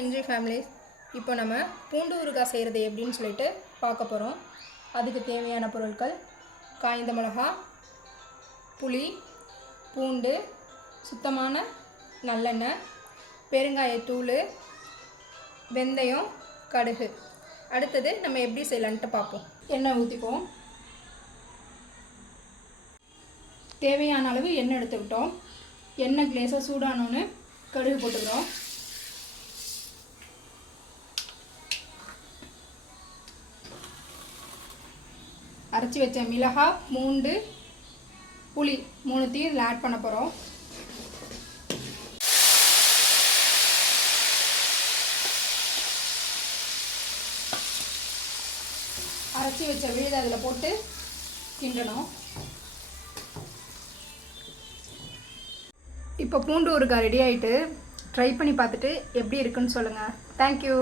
NG families, இப்போ நம்ம பூண்டு ஊறுகாய் செய்கிறது எப்படின்னு சொல்லிட்டு பார்க்க போகிறோம். அதுக்கு தேவையான பொருட்கள்: காய்ந்த மிளகா, புளி, பூண்டு, சுத்தமான நல்லெண்ணெய், பெருங்காயத்தூள், வெந்தயம், கடுகு. அடுத்தது நம்ம எப்படி செய்யலான்ட்டு பார்ப்போம். எண்ணெய் ஊற்றிப்போம். தேவையான அளவு எண்ணெய் எடுத்துக்கிட்டோம். எண்ணெய் லேசாக சூடானோன்னு கடுகு போட்டுக்கிறோம். அரைச்சி வச்ச மிளகாய், பூண்டு, புளி மூணுத்தையும் இதில் ஆட் பண்ண போகிறோம். அரைச்சி வச்ச விழுதை அதில் போட்டு கிண்டணும். இப்போ பூண்டு ஊறுகாய் ரெடி ஆகிட்டு ட்ரை பண்ணி பார்த்துட்டு எப்படி இருக்குன்னு சொல்லுங்கள். தேங்க்யூ.